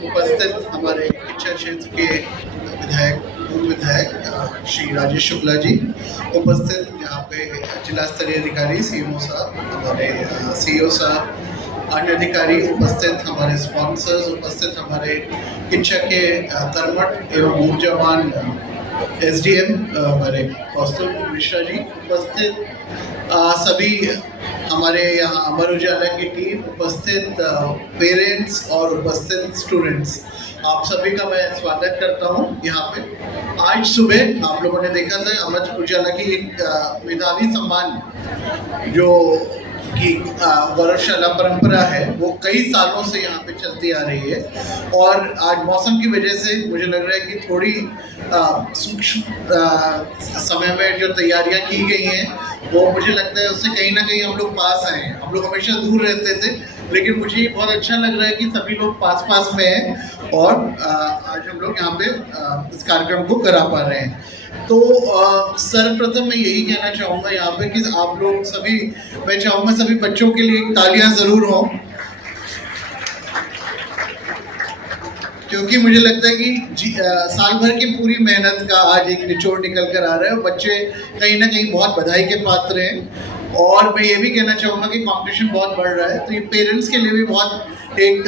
उपस्थित हमारे किच्चर क्षेत्र के विधायक पूर्व विधायक श्री राजेश शुक्ला जी, उपस्थित यहाँ पे जिला स्तरीय अधिकारी सीएमओ साहब, हमारे सीईओ साहब, अन्य अधिकारी उपस्थित, हमारे स्पॉन्सर्स उपस्थित, हमारे किच्चर के कर्मठ एवं ऊर्जावान एसडीएम हमारे कौस्तुभ मिश्रा जी उपस्थित, सभी हमारे यहाँ अमर उजाला की टीम उपस्थित, पेरेंट्स और उपस्थित स्टूडेंट्स, आप सभी का मैं स्वागत करता हूँ यहाँ पे। आज सुबह आप लोगों ने देखा था अमर उजाला की एक मेधावी सम्मान जो की गौरवशाला परंपरा है, वो कई सालों से यहाँ पे चलती आ रही है, और आज मौसम की वजह से मुझे लग रहा है कि थोड़ी सूक्ष्म समय में जो तैयारियां की गई हैं वो मुझे लगता है उससे कहीं ना कहीं हम लोग पास आए हैं। हम लोग हमेशा दूर रहते थे, लेकिन मुझे बहुत अच्छा लग रहा है कि सभी लोग पास पास में हैं और आज हम लोग यहाँ पे इस कार्यक्रम को करा पा रहे हैं। तो सर्वप्रथम मैं यही कहना चाहूँगा यहाँ पे कि आप लोग सभी, मैं चाहूँगा सभी बच्चों के लिए तालियां ज़रूर हों, क्योंकि मुझे लगता है कि साल भर की पूरी मेहनत का आज एक निचोड़ निकल कर आ रहा है और बच्चे कहीं ना कहीं बहुत बधाई के पात्र हैं। और मैं ये भी कहना चाहूँगा कि कंपटीशन बहुत बढ़ रहा है, तो ये पेरेंट्स के लिए भी बहुत एक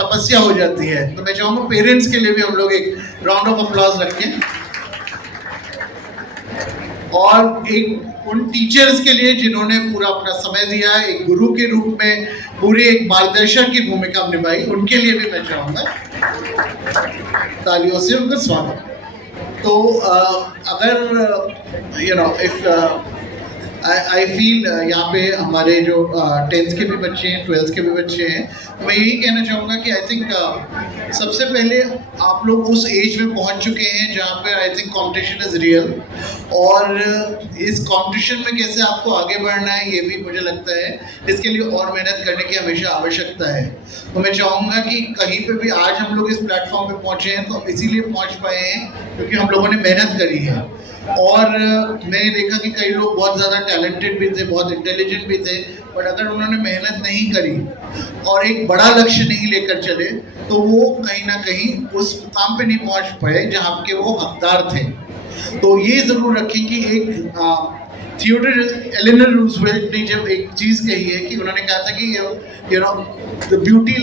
तपस्या हो जाती है। तो मैं चाहूँगा पेरेंट्स के लिए भी हम लोग एक राउंड ऑफ अप्लॉज रखें, और एक उन टीचर्स के लिए जिन्होंने पूरा अपना समय दिया, एक गुरु के रूप में पूरी एक मार्गदर्शक की भूमिका निभाई, उनके लिए भी मैं चाहूँगा तालियों से उनका स्वागत। तो अगर इफ आई फील यहाँ पे हमारे जो 10th के भी बच्चे हैं, 12th के भी बच्चे हैं, मैं यही कहना चाहूँगा कि आई थिंक सबसे पहले आप लोग उस एज में पहुँच चुके हैं जहाँ पे I think competition is real, और इस कंपटीशन में कैसे आपको आगे बढ़ना है ये भी मुझे लगता है इसके लिए और मेहनत करने की हमेशा आवश्यकता है। तो मैं चाहूँगा कि कहीं पे भी आज हम लोग इस प्लेटफॉर्म पे पहुँचे हैं तो इसीलिए पहुँच पाए हैं क्योंकि हम लोगों ने मेहनत करी है। और मैंने देखा कि कई लोग बहुत ज़्यादा टैलेंटेड भी थे, बहुत इंटेलिजेंट भी थे, बट अगर उन्होंने मेहनत नहीं करी और एक बड़ा लक्ष्य नहीं लेकर चले तो वो कहीं ना कहीं उस मुकाम पे नहीं पहुंच पाए जहाँ के वो हकदार थे। तो ये ज़रूर रखें कि एक थियोडोर एलेनर रूजवेल्ट ने जब एक चीज़ कही है कि उन्होंने कहा था कि the beauty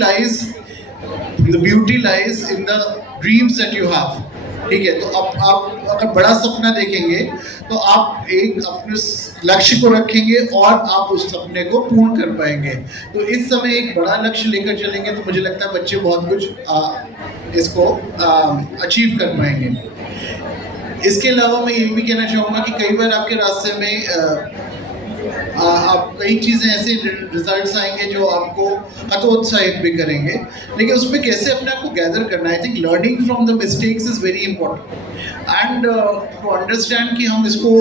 lies in the dreams that you have. ठीक है, तो अब आप अगर बड़ा सपना देखेंगे तो आप एक अपने लक्ष्य को रखेंगे और आप उस सपने को पूर्ण कर पाएंगे। तो इस समय एक बड़ा लक्ष्य लेकर चलेंगे तो मुझे लगता है बच्चे बहुत कुछ इसको अचीव कर पाएंगे। इसके अलावा मैं ये भी कहना चाहूँगा कि कई बार आपके रास्ते में आप कई चीज़ें ऐसे रिजल्ट्स आएंगे जो आपको हतोत्साहित भी करेंगे, लेकिन उसमें कैसे अपने आप को गैदर करना है। I think learning from the mistakes is very important and to understand कि हम इसको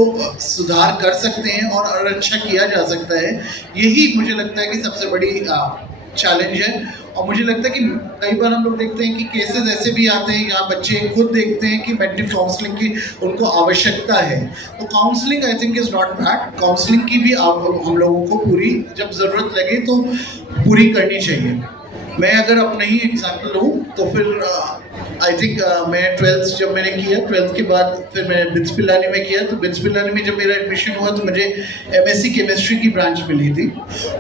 सुधार कर सकते हैं और अच्छा किया जा सकता है, यही मुझे लगता है कि सबसे बड़ी चैलेंज है। और मुझे लगता है कि कई बार हम लोग देखते हैं कि केसेस ऐसे भी आते हैं यहाँ बच्चे खुद देखते हैं कि मेंटल काउंसलिंग की उनको आवश्यकता है। तो counselling I think is not bad, counselling की भी हम लोगों को पूरी जब ज़रूरत लगे तो पूरी करनी चाहिए। मैं अगर अपना ही एग्जाम्पल लूँ तो फिर आई थिंक मैं 12th जब मैंने किया, 12th के बाद फिर मैंने बिट्स पिलानी में किया। तो बिट्स पिलानी में जब मेरा एडमिशन हुआ तो मुझे एमएससी केमिस्ट्री की ब्रांच मिली थी,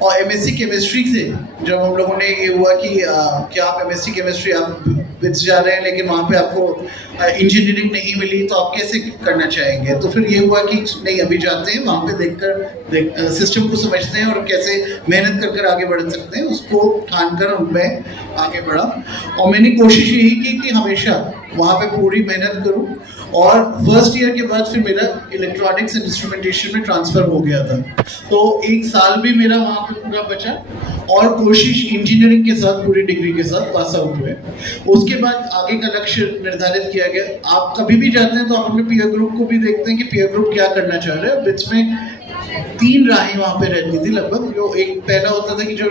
और एमएससी केमिस्ट्री से जब हम लोगों ने ये हुआ कि क्या आप एमएससी केमिस्ट्री आप बिट्स जा रहे हैं लेकिन वहाँ पे आपको इंजीनियरिंग नहीं मिली तो आप कैसे करना चाहेंगे। तो फिर ये हुआ कि नहीं, अभी जाते हैं वहाँ पे देखकर सिस्टम को समझते हैं और कैसे मेहनत कर कर आगे बढ़ सकते हैं, उसको ठान कर उनमें आगे बढ़ा। और मैंने कोशिश यही की कि हमेशा वहाँ पे पूरी मेहनत करूँ, और फर्स्ट ईयर के बाद फिर मेरा इलेक्ट्रॉनिक्स एंड इंस्ट्रूमेंटेशन में ट्रांसफ़र हो गया था। तो एक साल भी मेरा वहाँ पे पूरा बचा और कोशिश इंजीनियरिंग के साथ पूरी डिग्री के साथ पास आउट हुए। उसके बाद आगे का लक्ष्य निर्धारित किया गया। आप कभी भी जाते हैं तो आप अपने पीयर ग्रुप को भी देखते हैं कि पीयर ग्रुप क्या करना चाह रहे हैं। बिट्स में तीन राहें वहाँ पे रहती थी लगभग। जो एक पहला होता था कि जो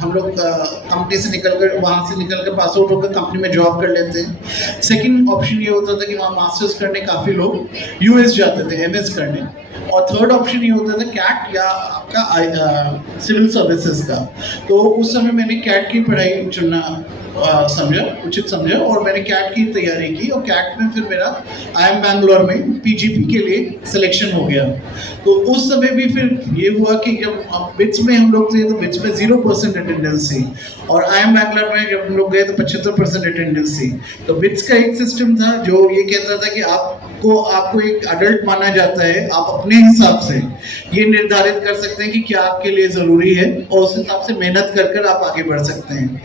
हम लोग कंपनी से निकल कर, वहाँ से निकल कर पास आउट होकर कंपनी में जॉब कर लेते हैं। सेकंड ऑप्शन ये होता था कि वहाँ मास्टर्स करने काफ़ी लोग यूएस जाते थे एमएस करने। और थर्ड ऑप्शन ये होता था कैट या आपका सिविल सर्विसेज का। तो उस समय मैंने कैट की पढ़ाई चुनना समझा, उचित समझा, और मैंने कैट की तैयारी की। और कैट में फिर मेरा IIM बैंगलोर में पीजीपी के लिए सिलेक्शन हो गया। तो उस समय भी फिर ये हुआ कि जब बिट्स में हम लोग थे तो बिट्स में 0% अटेंडेंस थी, और IIM बैंगलोर में जब हम लोग गए तो 75% अटेंडेंस थी। तो बिट्स का एक सिस्टम था जो ये कहता था कि आपको एक अडल्ट माना जाता है, आप अपने हिसाब से ये निर्धारित कर सकते हैं कि क्या आपके लिए ज़रूरी है, और उस हिसाब से मेहनत कर आप आगे बढ़ सकते हैं।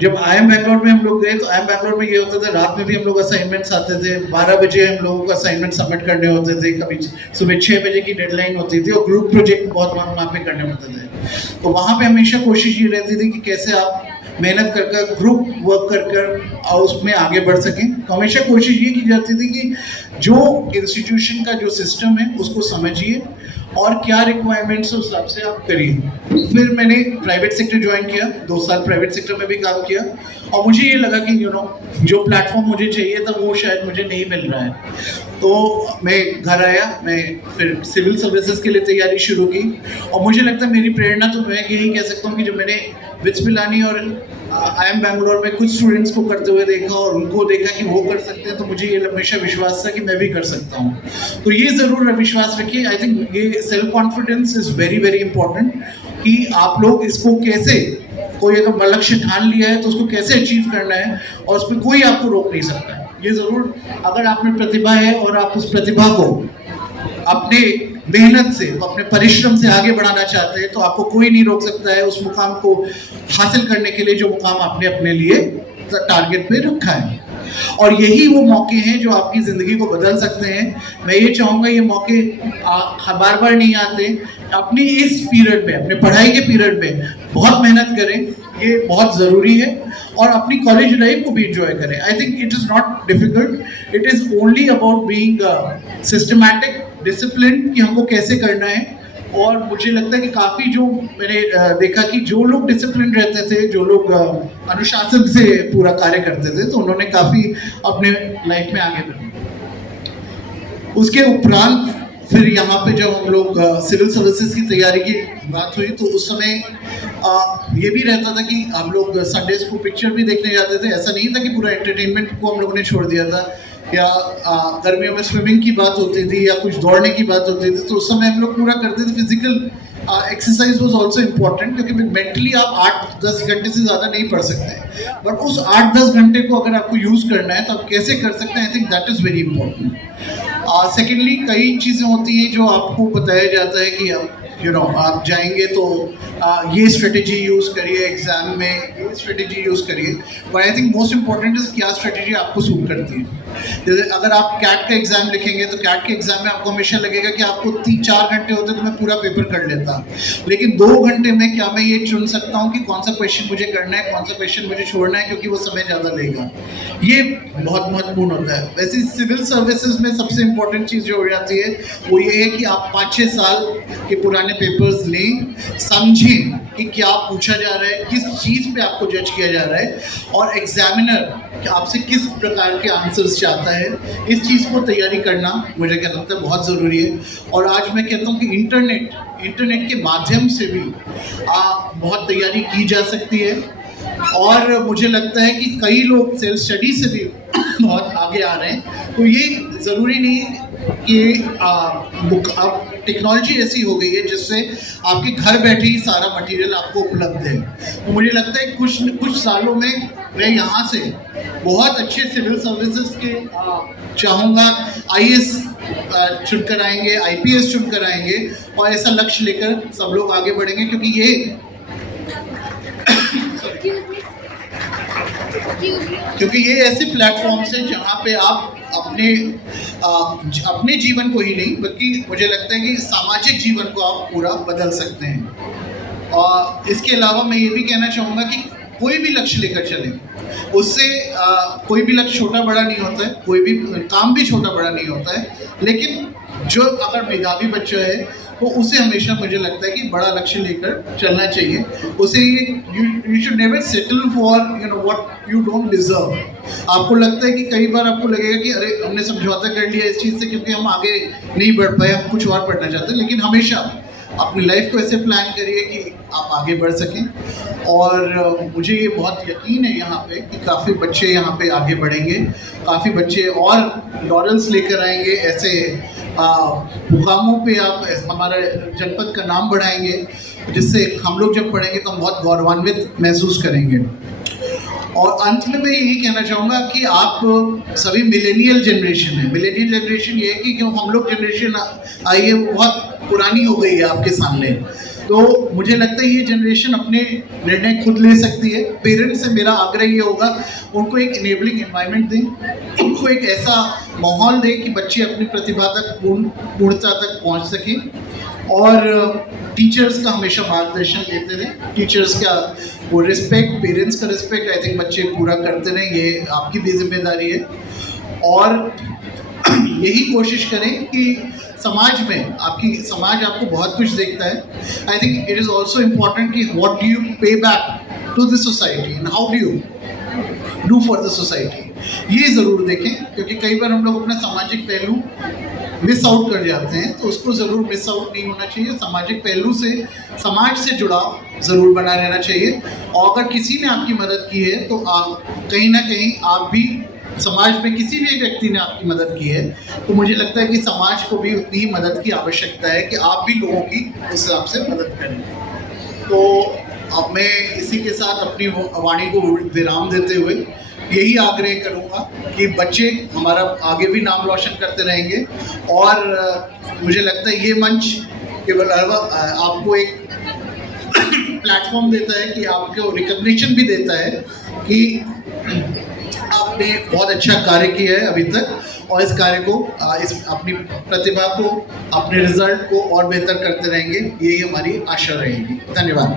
जब IIM बैंगलोर में हम लोग गए तो IIM बैंगलोर में ये होता था, रात में भी हम लोग असाइनमेंट्स आते थे, 12 बजे हम लोगों को असाइनमेंट सबमिट करने होते थे, कभी सुबह 6 बजे की डेडलाइन होती थी, और ग्रुप प्रोजेक्ट बहुत वहाँ पे करने होते थे। तो वहाँ पे हमेशा कोशिश ये रहती थी कि कैसे आप मेहनत कर ग्रुप वर्क कर और उसमें आगे बढ़ सकें। तो हमेशा कोशिश ये की जाती थी कि जो इंस्टीट्यूशन का जो सिस्टम है उसको समझिए और क्या रिक्वायरमेंट्स उस हिसाब से आप करिए। फिर मैंने प्राइवेट सेक्टर ज्वाइन किया, 2 साल प्राइवेट सेक्टर में भी काम किया, और मुझे ये लगा कि जो प्लेटफॉर्म मुझे चाहिए था वो शायद मुझे नहीं मिल रहा है। तो मैं घर आया, मैं फिर सिविल सर्विसेज के लिए तैयारी शुरू की, और मुझे लगता है मेरी प्रेरणा तो मैं यही कह सकता हूँ कि जब मैंने बिट्स पिलानी और IIM बैंगलोर में कुछ स्टूडेंट्स को करते हुए देखा और उनको देखा कि वो कर सकते हैं, तो मुझे ये हमेशा विश्वास था कि मैं भी कर सकता हूँ। तो ये ज़रूर विश्वास रखिए। आई थिंक ये self confidence is very very important, कि आप लोग इसको कैसे, कोई अगर लक्ष्य ठान लिया है तो उसको कैसे अचीव करना है, और उसमें कोई आपको रोक नहीं सकता है। ये ज़रूर, अगर आप में प्रतिभा है और आप उस प्रतिभा को अपने मेहनत से, अपने परिश्रम से आगे बढ़ाना चाहते हैं, तो आपको कोई नहीं रोक सकता है उस मुकाम को हासिल करने के लिए जो मुकाम आपने अपने लिए टारगेट पे रखा है। और यही वो मौके हैं जो आपकी ज़िंदगी को बदल सकते हैं। मैं ये चाहूँगा ये मौके बार बार नहीं आते। अपनी इस पीरियड में, अपने पढ़ाई के पीरियड में बहुत मेहनत करें, ये बहुत ज़रूरी है, और अपनी कॉलेज लाइफ को भी इंजॉय करें। आई think it is not difficult, it is only about being systematic, discipline, कि हमको कैसे करना है। और मुझे लगता है कि काफ़ी जो मैंने देखा कि जो लोग डिसिप्लिन रहते थे, जो लोग अनुशासन से पूरा कार्य करते थे, तो उन्होंने काफ़ी अपने लाइफ में आगे बढ़े। उसके उपरांत फिर यहाँ पे जब हम लोग सिविल सर्विसेज की तैयारी की बात हुई, तो उस समय ये भी रहता था कि हम लोग संडेज को पिक्चर भी देखने जाते थे। ऐसा नहीं था कि पूरा एंटरटेनमेंट को हम लोगों ने छोड़ दिया था, या गर्मियों में स्विमिंग की बात होती थी या कुछ दौड़ने की बात होती थी, तो उस समय हम लोग पूरा करते थे। Physical exercise was also important, क्योंकि मेंटली आप 8-10 घंटे से ज़्यादा नहीं पढ़ सकते, बट उस 8-10 घंटे को अगर आपको यूज़ करना है तो आप कैसे कर सकते हैं, I think that is very important. Secondly, कई चीज़ें होती हैं जो आपको बताया जाता है कि आप जाएंगे तो ये स्ट्रेटेजी यूज़ करिए एग्ज़ाम में, ये स्ट्रेटेजी यूज़ करिए, but I think most important is क्या स्ट्रेटेजी आपको सूट करती है। जैसे अगर आप कैट का एग्ज़ाम लिखेंगे तो कैट के एग्ज़ाम में आपको हमेशा लगेगा कि आपको 3-4 घंटे होते तो मैं पूरा पेपर कर लेता, लेकिन 2 घंटे में क्या मैं ये चुन सकता हूँ कि कौन सा क्वेश्चन मुझे करना है, कौन सा क्वेश्चन मुझे छोड़ना है, क्योंकि वो समय ज़्यादा लेगा। ये बहुत महत्वपूर्ण होता है। वैसे सिविल सर्विसेज में सबसे इम्पोर्टेंट चीज़ जो हो जाती है वो ये है कि आप 5-6 साल के पुराने पेपर्स लें, समझें कि क्या पूछा जा रहा है, किस चीज़ पे आपको जज किया जा रहा है, और एग्जामिनर आपसे किस प्रकार के आंसर्स चाहता है, इस चीज़ को तैयारी करना मुझे क्या लगता है बहुत ज़रूरी है। और आज मैं कहता हूँ कि इंटरनेट के माध्यम से भी बहुत तैयारी की जा सकती है, और मुझे लगता है कि कई लोग सेल्फ स्टडी से भी बहुत आगे आ रहे हैं। तो ये ज़रूरी नहीं कि अब टेक्नोलॉजी ऐसी हो गई है जिससे आपके घर बैठे ही सारा मटेरियल आपको उपलब्ध है। तो मुझे लगता है कुछ सालों में मैं यहाँ से बहुत अच्छे सिविल सर्विसेज के चाहूँगा IAS चुनकर आएंगे, IPS चुनकर आएंगे, और ऐसा लक्ष्य लेकर सब लोग आगे बढ़ेंगे, क्योंकि ये ऐसे प्लेटफॉर्म्स हैं जहाँ पे आप अपने जीवन को ही नहीं, बल्कि मुझे लगता है कि सामाजिक जीवन को आप पूरा बदल सकते हैं। और इसके अलावा मैं ये भी कहना चाहूँगा कि कोई भी लक्ष्य लेकर चलें, उससे कोई भी लक्ष्य छोटा बड़ा नहीं होता है, कोई भी काम भी छोटा बड़ा नहीं होता है, लेकिन जो अगर मेधावी बच्चा है तो उसे हमेशा मुझे लगता है कि बड़ा लक्ष्य लेकर चलना चाहिए। उसे you should never settle for what you don't deserve. आपको लगता है कि कई बार आपको लगेगा कि अरे हमने समझौता कर लिया इस चीज़ से क्योंकि हम आगे नहीं बढ़ पाए, हम कुछ और पढ़ना चाहते हैं, लेकिन हमेशा अपनी लाइफ को ऐसे प्लान करिए कि आप आगे बढ़ सकें। और मुझे ये बहुत यकीन है यहाँ पे कि काफ़ी बच्चे यहाँ पे आगे बढ़ेंगे, काफ़ी बच्चे और लॉरेल्स लेकर आएंगे, ऐसे मुकामों पे आप हमारा जनपद का नाम बढ़ाएंगे, जिससे हम लोग जब पढ़ेंगे तो हम बहुत गौरवान्वित महसूस करेंगे। और अंत में मैं यही कहना चाहूँगा कि आप सभी मिलेनियल जनरेशन है। मिलेनियल जनरेशन ये है कि क्यों हम लोग जनरेशन आई है वो बहुत पुरानी हो गई है आपके सामने, तो मुझे लगता है ये जनरेशन अपने निर्णय खुद ले सकती है। पेरेंट्स से मेरा आग्रह ये होगा उनको एक इनेबलिंग एनवायरनमेंट दें, उनको एक ऐसा माहौल दें कि बच्चे अपनी प्रतिभा तक पूर्णता तक पहुंच सकें। और टीचर्स का हमेशा मार्गदर्शन देते रहें, टीचर्स का वो रिस्पेक्ट, पेरेंट्स का रिस्पेक्ट आई थिंक बच्चे पूरा करते रहें, ये आपकी भी जिम्मेदारी है। और यही कोशिश करें कि समाज में समाज आपको बहुत कुछ देखता है। I think it is also important कि what do you pay back to the society and how do you do for the society, ये ज़रूर देखें, क्योंकि कई बार हम लोग अपना सामाजिक पहलू मिस आउट कर जाते हैं, तो उसको ज़रूर मिस आउट नहीं होना चाहिए। सामाजिक पहलू से, समाज से जुड़ाव ज़रूर बना रहना चाहिए। और अगर किसी ने आपकी मदद की है तो आप कहीं ना कहीं आप भी समाज में किसी भी एक व्यक्ति ने आपकी मदद की है तो मुझे लगता है कि समाज को भी उतनी ही मदद की आवश्यकता है कि आप भी लोगों की उस हिसाब से मदद करें। तो अब मैं इसी के साथ अपनी वाणी को विराम देते हुए यही आग्रह करूँगा कि बच्चे हमारा आगे भी नाम रोशन करते रहेंगे। और मुझे लगता है ये मंच केवल आपको एक प्लेटफॉर्म देता है कि आपको रिकग्निशन भी देता है कि आपने बहुत अच्छा कार्य किया है अभी तक, और इस कार्य को अपनी प्रतिभा को, अपने रिजल्ट को और बेहतर करते रहेंगे, यही हमारी आशा रहेगी। धन्यवाद।